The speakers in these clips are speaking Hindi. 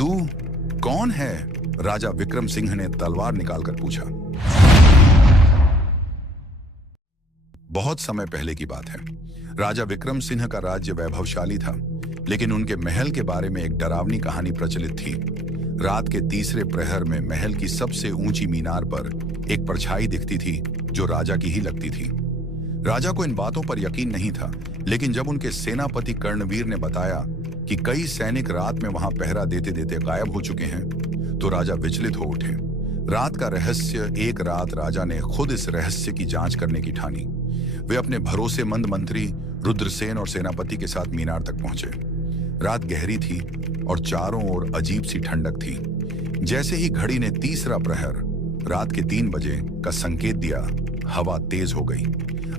तू कौन है? राजा विक्रम सिंह ने तलवार निकालकर पूछा। बहुत समय पहले की बात है। राजा विक्रम सिंह का राज्य वैभवशाली था, लेकिन उनके महल के बारे में एक डरावनी कहानी प्रचलित थी। रात के तीसरे प्रहर में महल की सबसे ऊंची मीनार पर एक परछाई दिखती थी जो राजा की ही लगती थी। राजा को इन बातों पर यकीन नहीं था, लेकिन जब उनके सेनापति कर्णवीर ने बताया कि कई सैनिक रात में वहां पहरा देते देते गायब हो चुके हैं, तो राजा विचलित हो उठे। रात का रहस्य। एक रात राजा ने खुद इस रहस्य की जांच करने की ठानी। वे अपने भरोसेमंद मंत्री रुद्रसेन और सेनापति के साथ मीनार तक पहुंचे। रात गहरी थी और चारों ओर अजीब सी ठंडक थी। जैसे ही घड़ी ने तीसरा प्रहर रात के 3 बजे का संकेत दिया, हवा तेज हो गई।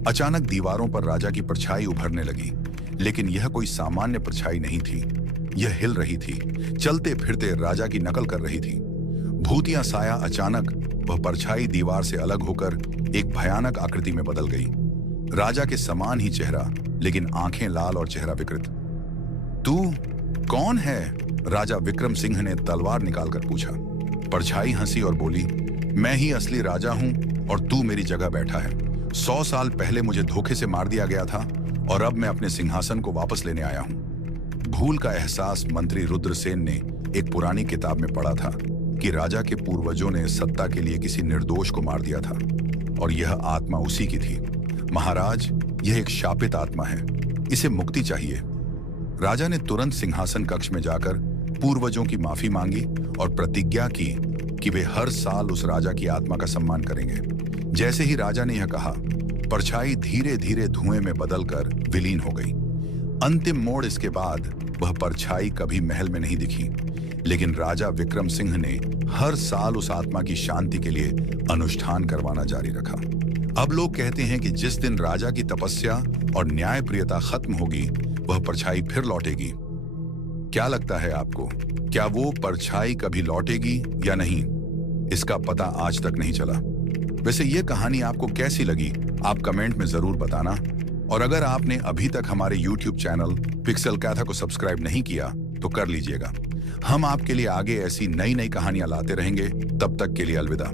अचानक दीवारों पर राजा की परछाई उभरने लगी, लेकिन यह कोई सामान्य परछाई नहीं थी। यह हिल रही थी, चलते फिरते राजा की नकल कर रही थी। भूतिया साया अचानक वह परछाई दीवार से अलग होकर एक भयानक आकृति में बदल गई। राजा के समान ही चेहरा, लेकिन आंखें लाल और चेहरा विकृत। तू कौन है? राजा विक्रम सिंह ने तलवार निकालकर पूछा। परछाई हंसी और बोली, मैं ही असली राजा हूं और तू मेरी जगह बैठा है। 100 साल पहले मुझे धोखे से मार दिया गया था और अब मैं अपने सिंहासन को वापस लेने आया हूं। भूल का एहसास मंत्री रुद्रसेन ने एक पुरानी किताब में पढ़ा था कि राजा के पूर्वजों ने सत्ता के लिए किसी निर्दोष को मार दिया था और यह आत्मा उसी की थी। महाराज, यह एक शापित आत्मा है, इसे मुक्ति चाहिए। राजा ने तुरंत सिंहासन कक्ष में जाकर पूर्वजों की माफी मांगी और प्रतिज्ञा की कि वे हर साल उस राजा की आत्मा का सम्मान करेंगे। जैसे ही राजा ने यह कहा, परछाई धीरे धीरे धुएं में बदलकर विलीन हो गई। अंतिम मोड़ इसके बाद वह परछाई कभी महल में नहीं दिखी, लेकिन राजा विक्रम सिंह ने हर साल उस आत्मा की शांति के लिए अनुष्ठान करवाना जारी रखा। अब लोग कहते हैं कि जिस दिन राजा की तपस्या और न्यायप्रियता खत्म होगी, वह परछाई फिर लौटेगी। क्या लगता है आपको, क्या वो परछाई कभी लौटेगी या नहीं? इसका पता आज तक नहीं चला। वैसे ये कहानी आपको कैसी लगी, आप कमेंट में जरूर बताना। और अगर आपने अभी तक हमारे YouTube चैनल पिक्सल कैथा को सब्सक्राइब नहीं किया तो कर लीजिएगा। हम आपके लिए आगे ऐसी नई नई कहानियां लाते रहेंगे। तब तक के लिए अलविदा।